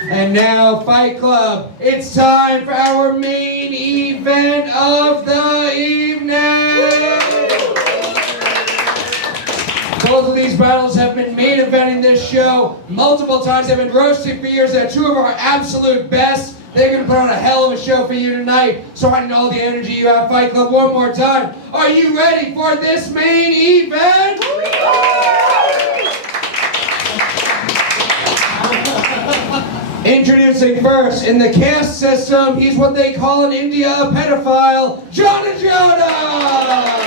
And now, Fight Club, it's time for our main event of the evening! Both of these battles have been main eventing this show multiple times. They've been roasted for years. They're two of our absolute best. They're going to put on a hell of a show for you tonight. So I need all the energy you have, Fight Club, one more time. Are you ready for this main event? Introducing first, in the caste system, he's what they call in India a pedophile, John Ajodah!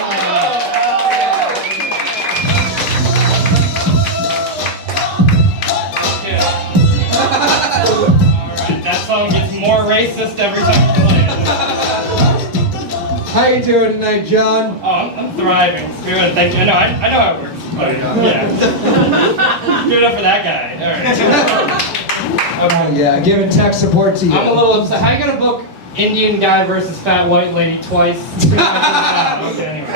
Song gets more racist every time you play it. How you doing tonight, John? Oh, I'm thriving. Good, thank you. I know how it works. Oh, yeah. Good enough for that guy. All right. Okay. Yeah, giving tech support to you. I'm a little upset. How you gonna book Indian guy versus fat white lady twice? Okay, anyway.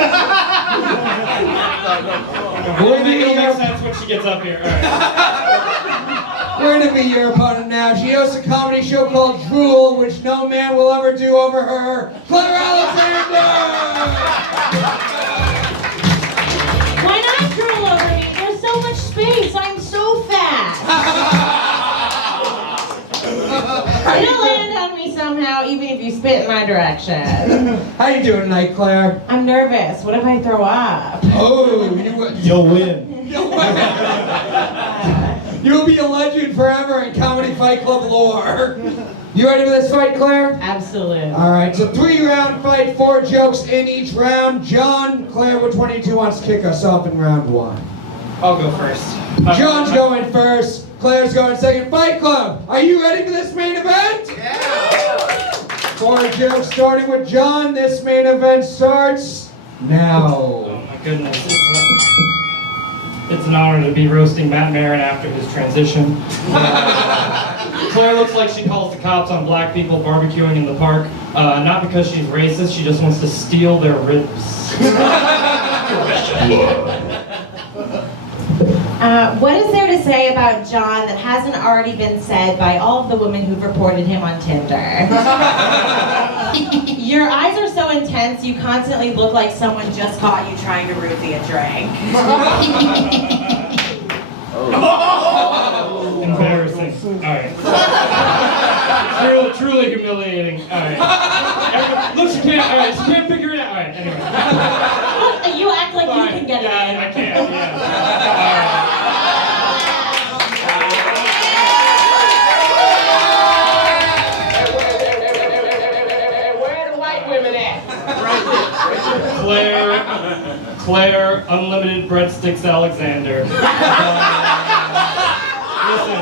It'll make sense when she gets up here. All right. We're gonna be your opponent now. She hosts a comedy show called Drool, which no man will ever do over her. Claire Alexander! Why not drool over me? There's so much space. I'm so fat. It'll land on me somehow, even if you spit in my direction. How you doing tonight, Claire? I'm nervous. What if I throw up? Oh, you'll win. You'll win. You'll be a legend forever in Comedy Fight Club lore. You ready for this fight, Claire? Absolutely. All right, so 3-round fight, 4 jokes in each round. John, Claire, which one of you two wants to kick us off in round 1? I'll go first. John's going first. Claire's going second. Fight Club, are you ready for this main event? Yeah! 4 jokes starting with John. This main event starts now. Oh my goodness. It's an honor to be roasting Matt Maran after his transition. Claire looks like she calls the cops on black people barbecuing in the park. Not because she's racist, she just wants to steal their ribs. What is there to say about John that hasn't already been said by all of the women who've reported him on Tinder? Your eyes are so intense, you constantly look like someone just caught you trying to roofie a drink. Embarrassing. Alright. Truly humiliating. Alright. Look, she can't figure it out. Alright, anyway. You act like you can get it in. Yeah, I can, yeah. Claire, Unlimited Breadsticks Alexander. Listen,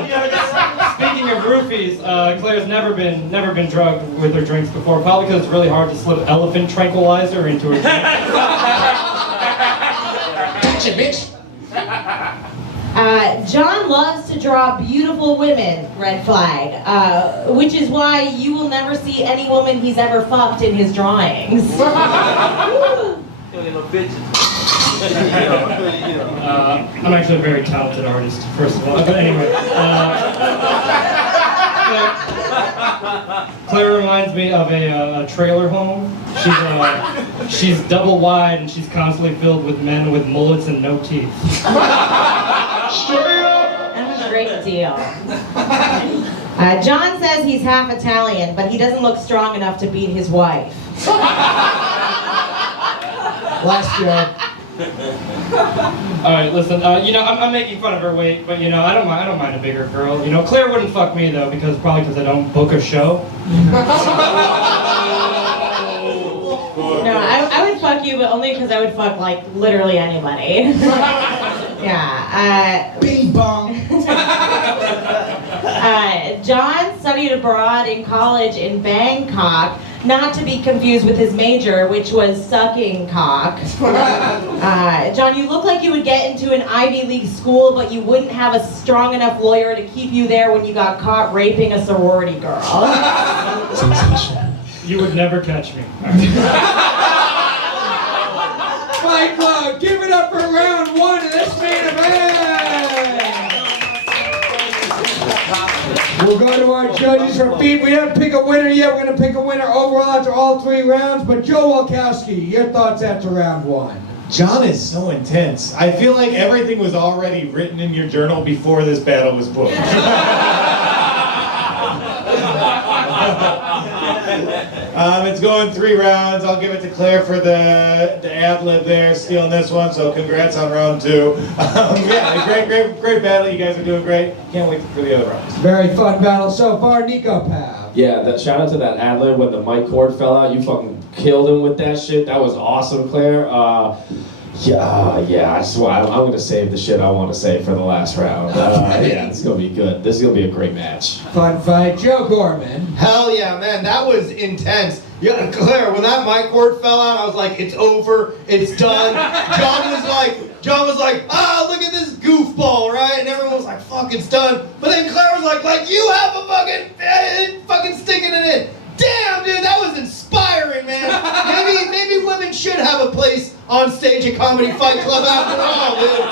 speaking of roofies, Claire's never been drugged with her drinks before, probably because it's really hard to slip elephant tranquilizer into her drink. Gotcha, bitch. John loves to draw beautiful women, red flag, which is why you will never see any woman he's ever fucked in his drawings. I'm actually a very talented artist, first of all. But anyway, Claire reminds me of a trailer home. She's double wide and she's constantly filled with men with mullets and no teeth. That's a great deal. John says he's half Italian, but he doesn't look strong enough to beat his wife. Last joke. All right, listen. I'm making fun of her weight, but I don't mind a bigger girl. Claire wouldn't fuck me though, probably because I don't book a show. No, I would fuck you, but only because I would fuck like literally anybody. Yeah. Bing bong. John studied abroad in college in Bangkok, not to be confused with his major, which was sucking cock. John, you look like you would get into an Ivy League school, but you wouldn't have a strong enough lawyer to keep you there when you got caught raping a sorority girl. You would never catch me. Fight Club, give it up for round 1 of this main event! We'll go to our judges for feet. We haven't picked a winner yet. We're going to pick a winner overall after all 3 rounds. But Joe Walkowski, your thoughts after round 1? John is so intense. I feel like everything was already written in your journal before this battle was booked. It's going 3 rounds. I'll give it to Claire for the ad-lib there, stealing this one, so congrats on round 2. Yeah, great battle. You guys are doing great. Can't wait for the other rounds. Very fun battle so far. Niko Pac. Yeah, shout out to that ad-lib when the mic cord fell out. You fucking killed him with that shit. That was awesome, Claire. Yeah, I swear, I'm going to save the shit I want to say for the last round. Yeah, it's going to be good. This is going to be a great match. Fun fight. Joe Gorman. Hell yeah, man, that was intense. Yeah, Claire, when that mic cord fell out, I was like, it's over, it's done. John was like, look at this goofball, right? And everyone was like, fuck, it's done. But then Claire was like, you have a fucking sticking in it. Damn, dude, that was inspiring, man. Maybe women should have a place on stage at Comedy Fight Club after all, dude.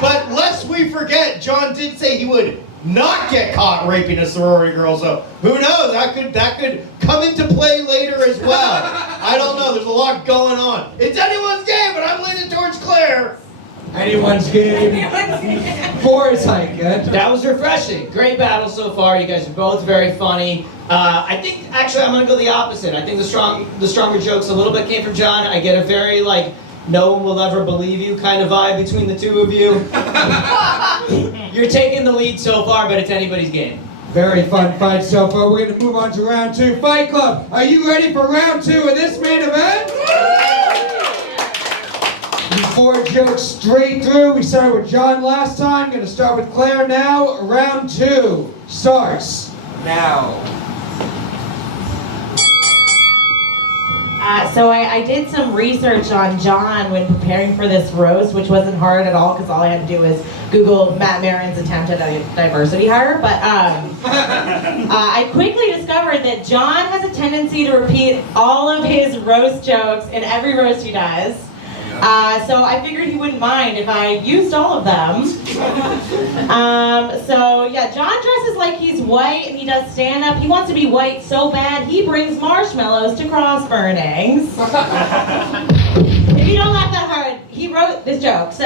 But lest we forget, John did say he would not get caught raping a sorority girl, so who knows? That could come into play later as well. I don't know. There's a lot going on. It's anyone's game, but I'm leaning towards Claire. Anyone's game. Boris Khaykin. That was refreshing. Great battle so far. You guys are both very funny. I think actually I'm gonna go the opposite. I think the stronger jokes a little bit came from John. I get a very no one will ever believe you kind of vibe between the two of you. You're taking the lead so far, but it's anybody's game. Very fun fight so far. We're going to move on to round 2. Fight Club, are you ready for round 2 of this main event? 4 jokes straight through. We started with John last time. Going to start with Claire now. Round 2 starts now. So I did some research on John when preparing for this roast, which wasn't hard at all because all I had to do was Google Matt Maran's attempt at a diversity hire. But I quickly discovered that John has a tendency to repeat all of his roast jokes in every roast he does. So I figured he wouldn't mind if I used all of them. So yeah, John dresses like he's white and he does stand-up. He wants to be white so bad he brings marshmallows to cross burnings. If you don't laugh that hard, he wrote this joke, so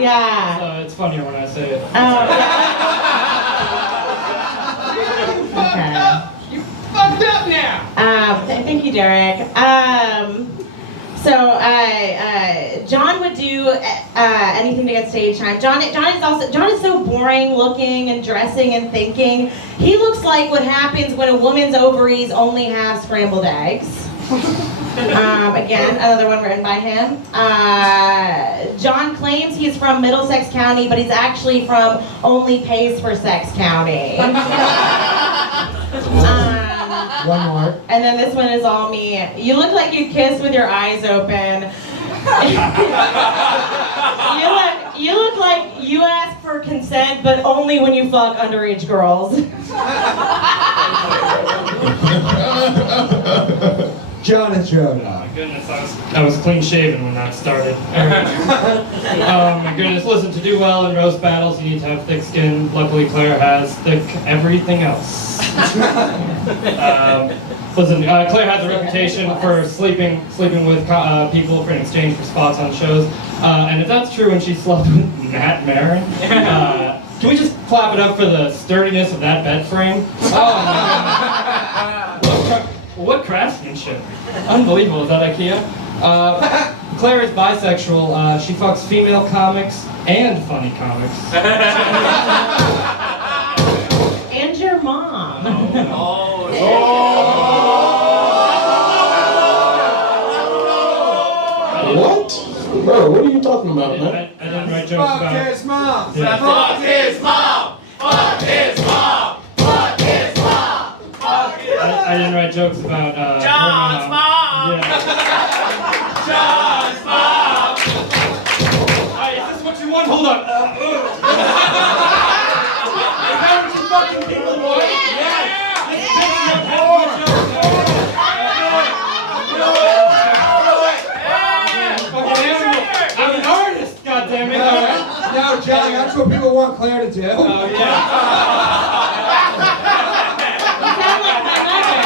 yeah. It's funnier when I say it. Okay. You fucked up now. Thank you, Derick. So John would do anything to get stage time. John is so boring looking and dressing and thinking. He looks like what happens when a woman's ovaries only have scrambled eggs. Again, another one written by him. John claims he's from Middlesex County, but he's actually from Only Pays for Sex County. One more. And then this one is all me. You look like you kiss with your eyes open. you look like you ask for consent, but only when you fuck underage girls. John Ajodah. Oh my goodness, I was clean shaven when that started. Oh my goodness, listen, to do well in roast battles, you need to have thick skin. Luckily, Claire has thick everything else. Listen, Claire has a reputation for sleeping with people in exchange for spots on shows. And if that's true, when she slept with Matt Maran, can we just clap it up for the sturdiness of that bed frame? Oh my goodness. What craftsmanship. Unbelievable, is that IKEA? Claire is bisexual. She fucks female comics and funny comics. And your mom. What? Bro, what are you talking about, man? I didn't write jokes Fuck about... his mom. Yeah. Fuck his mom! Fuck his mom! Fuck his mom! Fuck his mom! I didn't write jokes about John's mom! Yeah. John's mom! Alright, is this what you want? Hold on. Is that what you fucking people want? Now, John, that's what people want want Claire to do. Oh, yeah. You sound like my mother.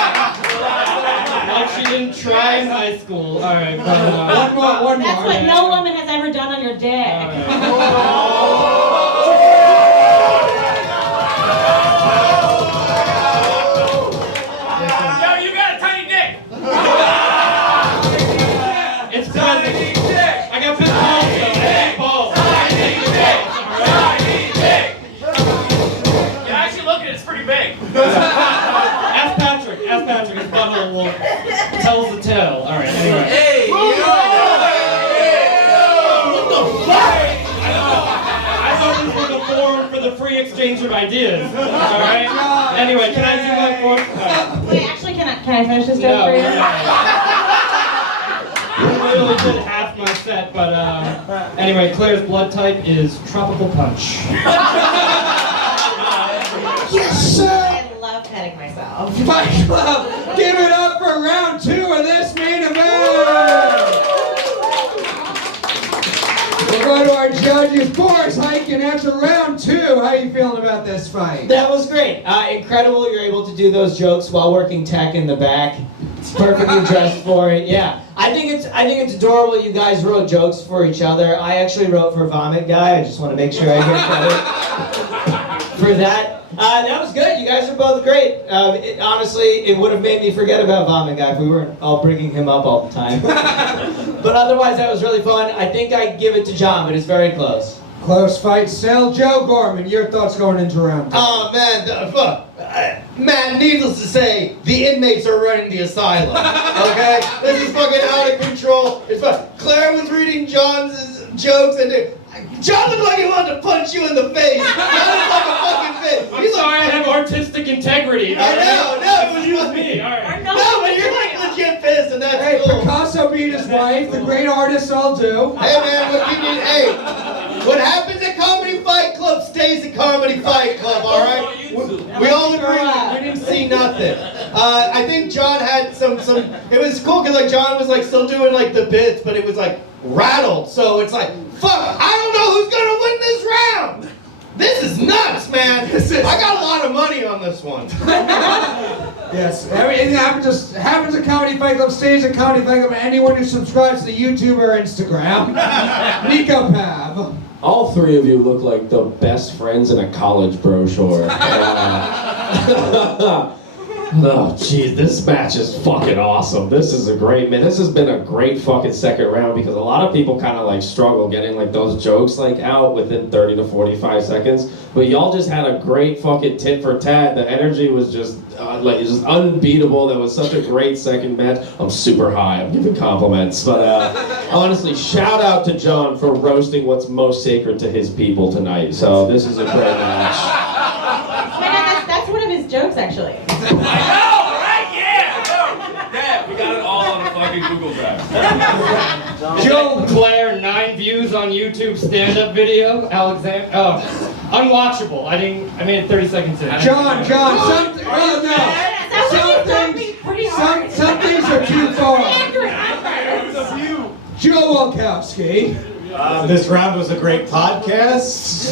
Like she didn't try in high school. All right, but, One That's more. what no woman has ever done on your dick. all right. Yo, you got a tiny dick! It's present. I got big balls, though. I got balls. Yeah, actually look at it, it's pretty big. Ask Patrick. Ask Patrick. His butthole will tells the tale. All right. Anyway. Hey, yo! What the fuck? I thought this was a forum for the free exchange of ideas. All right. Anyway, can I do my fourth? Wait, actually, can I finish this joke No. for you? I really did half my set, but anyway, Claire's blood type is tropical punch. Yes, sir. I love petting myself. Fight Club, give it up for round 2 of this main event. We'll go to our judges, Boris Khaykin, after round 2. How you feeling about this fight? That was great. Incredible you're able to do those jokes while working tech in the back. It's perfectly dressed for it. Yeah. I think it's adorable you guys wrote jokes for each other. I actually wrote for Vomit Guy. I just want to make sure I get credit for that. That was good. You guys are both great. Honestly, it would have made me forget about Vomit Guy if we weren't all bringing him up all the time. But otherwise, that was really fun. I think I'd give it to John, but it's very close. Close fight still. Joe Gorman, your thoughts going into round 2? Oh man, man, needless to say, the inmates are running the asylum. Okay? This is fucking out of control. It's fun. Claire was reading John's jokes and John looked like he wanted to punch you in the face. That was like a fucking fit. I'm sorry, I have artistic integrity. I know, no, it was Excuse funny. me. All right. No, but you're like legit pissed and that's Hey, cool. Picasso beat his wife. The great artists all do. Hey man, what you need, hey, what happens at Comedy Fight Club stays at Comedy Fight Club, alright? We all agree, we didn't see nothing. I think John had some, it was cool because like John was like still doing like the bits, but it was like rattled. So it's like, fuck, I don't know who's gonna win this round. This is nuts, man. I got a lot of money on this one. Yes, everything happens at Comedy Fight Club, stays at Comedy Fight Club, and anyone who subscribes to the YouTube or Instagram. Niko Pac. All 3 of you look like the best friends in a college brochure. Oh, jeez, this match is fucking awesome. This is a great, man. This has been a great fucking second round because a lot of people kind of like struggle getting like those jokes like out within 30 to 45 seconds. But y'all just had a great fucking tit for tat. The energy was just just unbeatable. That was such a great second match. I'm super high. I'm giving compliments. But honestly, shout out to John for roasting what's most sacred to his people tonight. So this is a great match. Wait, no, that's one of his jokes, actually. I know, right? Yeah! Yeah, we got it all on the fucking Google Drive. Joe Claire, 9 views on YouTube stand-up video. Alexander, unwatchable. I made it 30 seconds in. John, some things are too far. Joe Walkowski. This round was a great podcast.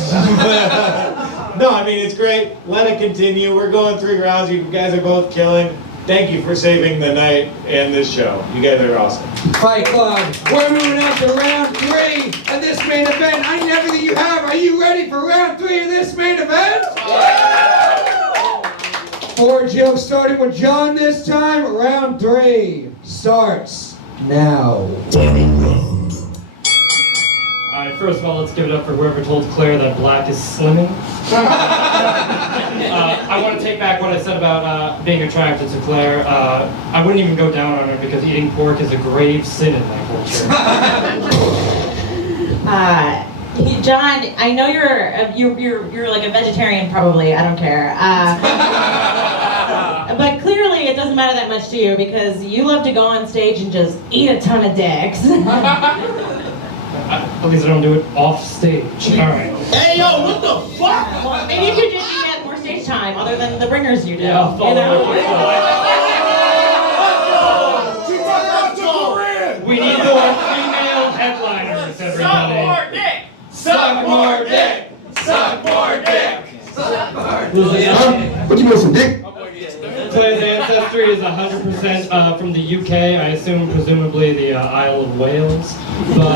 No, I mean, it's great. Let it continue. We're going 3 rounds. You guys are both killing. Thank you for saving the night and this show. You guys are awesome. Fight Club. We're moving on to round 3 of this main event. I need everything you have. Are you ready for round 3 of this main event? 4 jokes starting with John this time. Round 3 starts now. Alright, first of all, let's give it up for whoever told Claire that black is slimming. I want to take back what I said about being attracted to Claire. I wouldn't even go down on her because eating pork is a grave sin in my culture. John, I know you're like a vegetarian, probably. I don't care. But clearly, it doesn't matter that much to you because you love to go on stage and just eat a ton of dicks. At least I don't do it off stage. Alright. Hey, yo, what the fuck? Well, maybe if you did, you get more stage time, other than the bringers you do. Yeah, I'll follow you know? We need more female headliners, everybody. Suck more dick! Suck more dick! Suck more What you want, some dick? Clay's ancestry is 100% from the UK. I assume, presumably, the Isle of Wales. But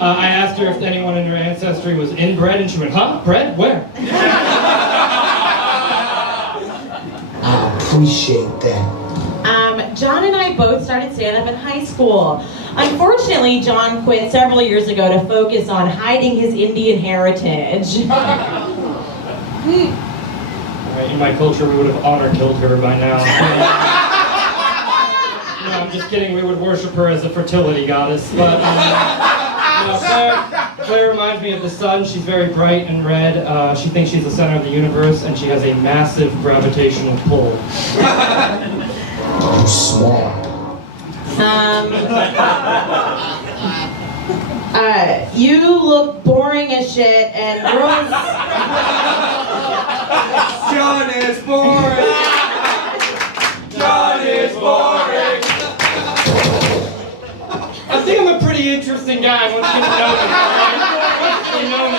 I asked her if anyone in her ancestry was inbred, and she went, "Huh? Bred? Where?" I appreciate that. John and I both started stand-up in high school. Unfortunately, John quit several years ago to focus on hiding his Indian heritage. In my culture, we would have honor killed her by now. No, I'm just kidding. We would worship her as a fertility goddess. But Claire reminds me of the sun. She's very bright and red. She thinks she's the center of the universe, and she has a massive gravitational pull. You smart. You look boring as shit, and girls. John is boring. John is boring. I think I'm a pretty interesting guy once you know me.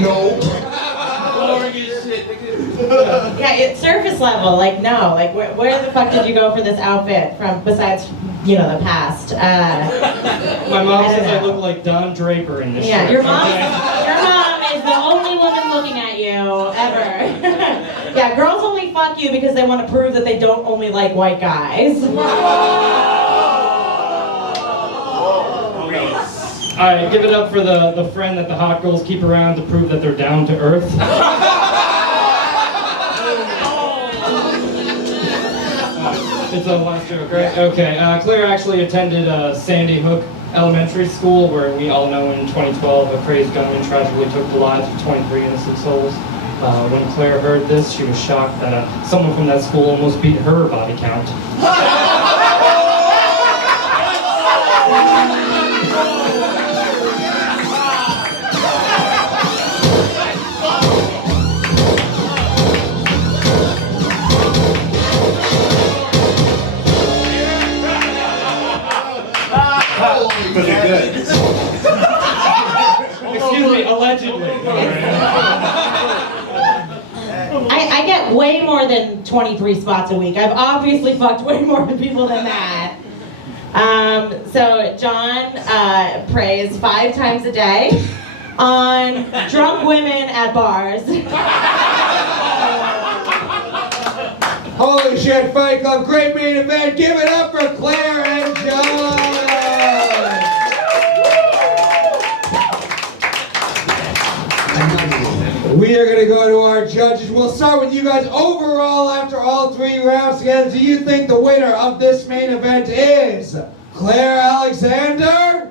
No. Boring as shit. Yeah, it's surface level. Like, no. Like, where the fuck did you go for this outfit from, besides, the past? My mom I don't says I know. look like Don Draper in this Yeah, shirt. your mom is the only woman looking at you ever. Yeah, girls only fuck you because they want to prove that they don't only like white guys. Alright, give it up for the friend that the hot girls keep around to prove that they're down to earth. It's a last joke, right? Okay, Claire actually attended Sandy Hook Elementary School, where we all know in 2012 a crazed gunman tragically took the lives of 23 innocent souls. When Claire heard this, she was shocked that someone from that school almost beat her body count. Excuse me, allegedly. I get way more than 23 spots a week. I've obviously fucked way more people than that. So John prays 5 times a day on drunk women at bars. Holy shit, Fight Club, great main event. Give it up for Claire and John. We are going to go to our judges. We'll start with you guys. Overall, after all 3 rounds together, do you think the winner of this main event is Claire Alexander?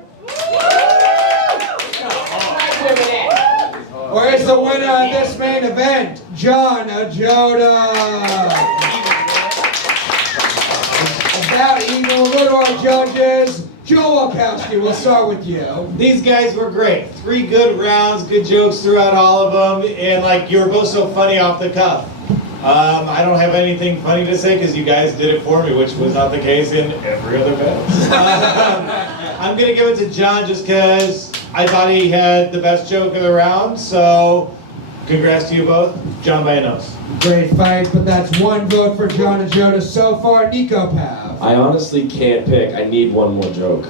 Or is the winner of this main event John Ajodah? About equal. We'll go to our judges. Joe Walkowski, we'll start with you. These guys were great. 3 good rounds, good jokes throughout all of them, and you were both so funny off the cuff. I don't have anything funny to say because you guys did it for me, which was not the case in every other battle. I'm gonna give it to John just because I thought he had the best joke of the round. So, congrats to you both. John by a nose. Great fight, but that's 1 vote for John Ajodah so far. Niko Pac. I honestly can't pick. I need one more joke.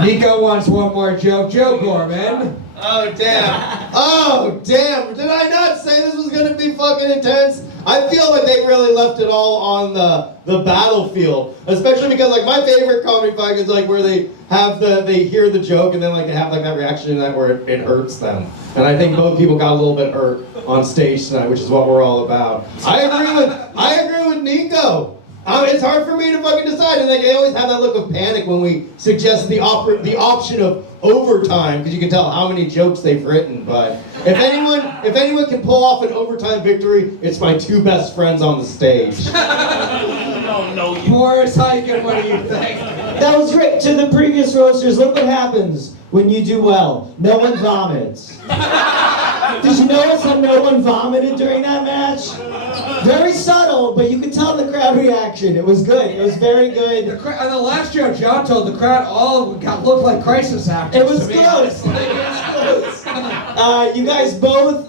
Nico wants 1 more joke. Joe Gorman. Oh damn! Oh damn! Did I not say this was gonna be fucking intense? I feel like they really left it all on the battlefield, especially because my favorite comedy fight is where they hear the joke and then they have that reaction in that where it hurts them. And I think both people got a little bit hurt on stage tonight, which is what we're all about. I agree with Niko. It's hard for me to fucking decide, and they always have that look of panic when we suggest the option of overtime, because you can tell how many jokes they've written. But if anyone can pull off an overtime victory, it's my 2 best friends on the stage. Boris Khaykin, what do you think? That was great. To the previous roasters, look what happens when you do well. No one vomits. Did you notice how no one vomited during that match? Very subtle, but you could tell the crowd reaction. It was good. It was very good. On the last show, John told the crowd all looked like crisis actors. It was close. You guys both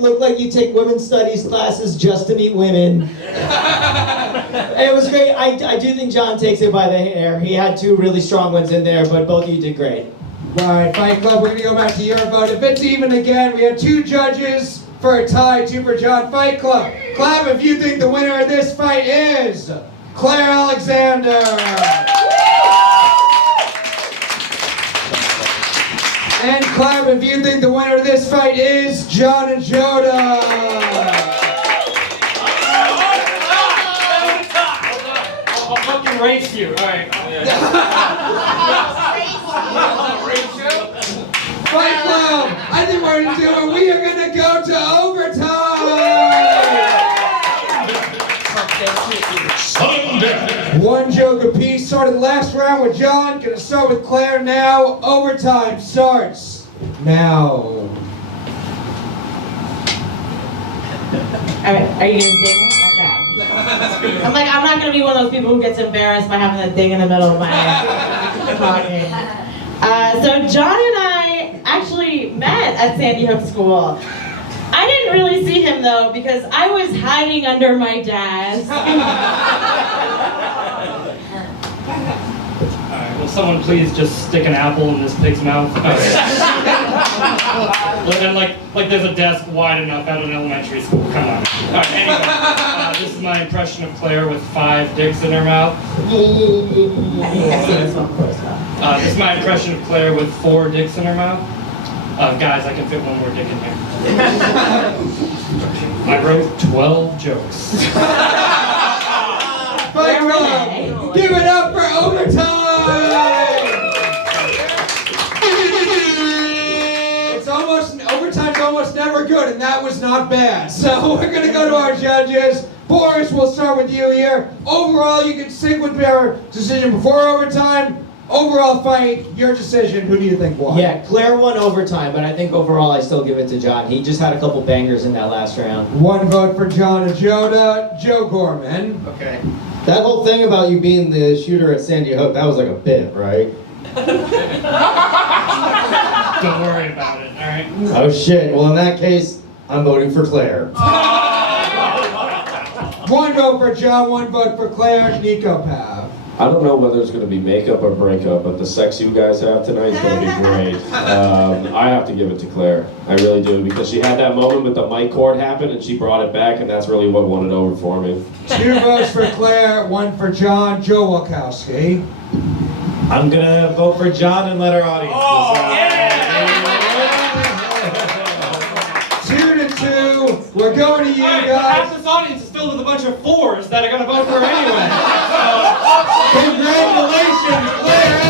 look like you take women's studies classes just to meet women. It was great. I do think John takes it by the hair. He had two really strong ones in there, but both of you did great. Right, Fight Club, we're going to go back to your vote. If it's even again, we had 2 judges for a tie, 2 for John. Fight Club, clap if you think the winner of this fight is Claire Alexander. And clap if you think the winner of this fight is John Ajodah. I'll fucking race you. All right. Fight Club, I think we're going to do it. We are going to go to overtime. One joke apiece. Started the last round with John. Going to start with Claire now. Overtime starts now. Alright, are you gonna ding? Okay. I'm not gonna be one of those people who gets embarrassed by having that ding in the middle of my talking. So John and I actually met at Sandy Hook School. I didn't really see him though because I was hiding under my desk. Alright, will someone please just stick an apple in this pig's mouth? And like there's a desk wide enough at an elementary school. Come on. Alright, anyway, this is my impression of Claire with 5 dicks in her mouth. This is my impression of Claire with 4 dicks in her mouth. Guys, I can fit 1 more dick in here. I wrote 12 jokes. Fight Club, give it up for overtime. Overtime's almost never good, and that was not bad. So we're going to go to our judges. Boris, we'll start with you here. Overall, you can stick with our decision before overtime. Overall fight, your decision. Who do you think won? Yeah, Claire won overtime, but I think overall I still give it to John. He just had a couple bangers in that last round. 1 vote for John Ajodah. Joe Gorman. Okay. That whole thing about you being the shooter at Sandy Hook, that was like a bit, right? Don't worry about it, alright? Oh shit, well in that case, I'm voting for Claire. 1 vote for John, 1 vote for Claire. Niko Pac. I don't know whether it's going to be makeup or breakup, but the sex you guys have tonight is going to be great. I have to give it to Claire. I really do, because she had that moment with the mic cord happen, and she brought it back, and that's really what won it over for me. 2 votes for Claire, 1 for John. Joe Walkowski. I'm gonna vote for John and let our audience decide. 2-2. We're going to you Half guys. this audience is filled with a bunch of 4s that are gonna vote for her anyway. Congratulations, Claire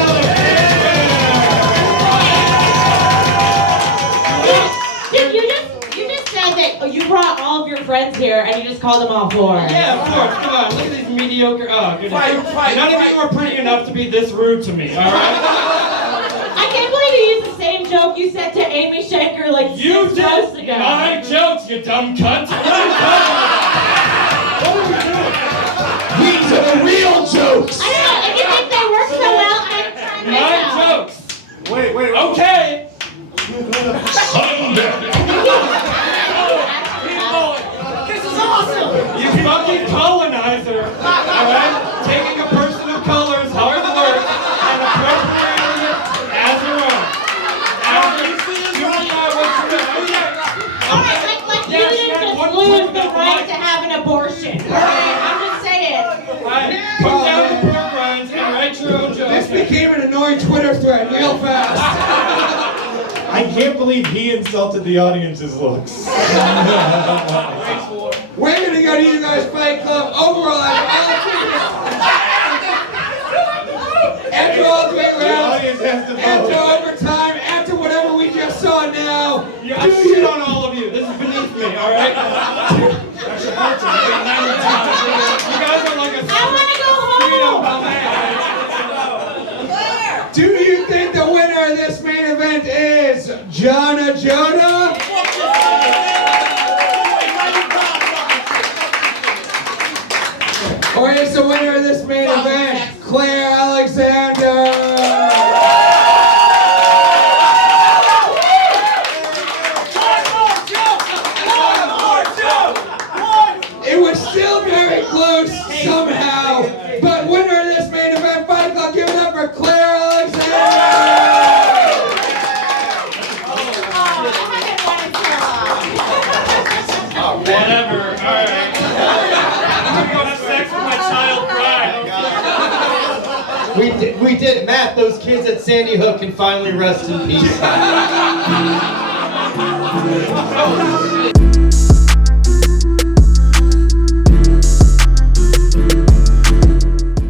You just said that you brought all of your friends here and you just called them all 4. Yeah, of course. Come on, look at these mediocre. Oh, goodness. None of you are pretty enough to be this rude to me. All right. I can't believe you used the same joke you said to Amy Shanker like You 6 months did ago. my jokes, you dumb cunt. What are you doing? These are the real jokes. I don't know, if you think they work so well, I'm trying to make My them. jokes. Wait. Okay. This is awesome! You fucking colonizer. Alright? Taking a person of color's hard work and appropriating it as your own. Alright, like you didn't just lose the right to have an abortion. Alright, I'm just saying. Put down the pork rinds and write your own jokes. This became an annoying Twitter thread real fast. I can't believe he insulted the audience's looks. We're gonna go to you guys Fight Club. Overall, after all 3 The rounds, audience has to after vote. overtime, after whatever we just saw now, I shit on all of you. This is beneath me, alright? You guys are like a I want to go home. do you think the winner of this main event is John Ajodah? We did. Matt, those kids at Sandy Hook can finally rest in peace.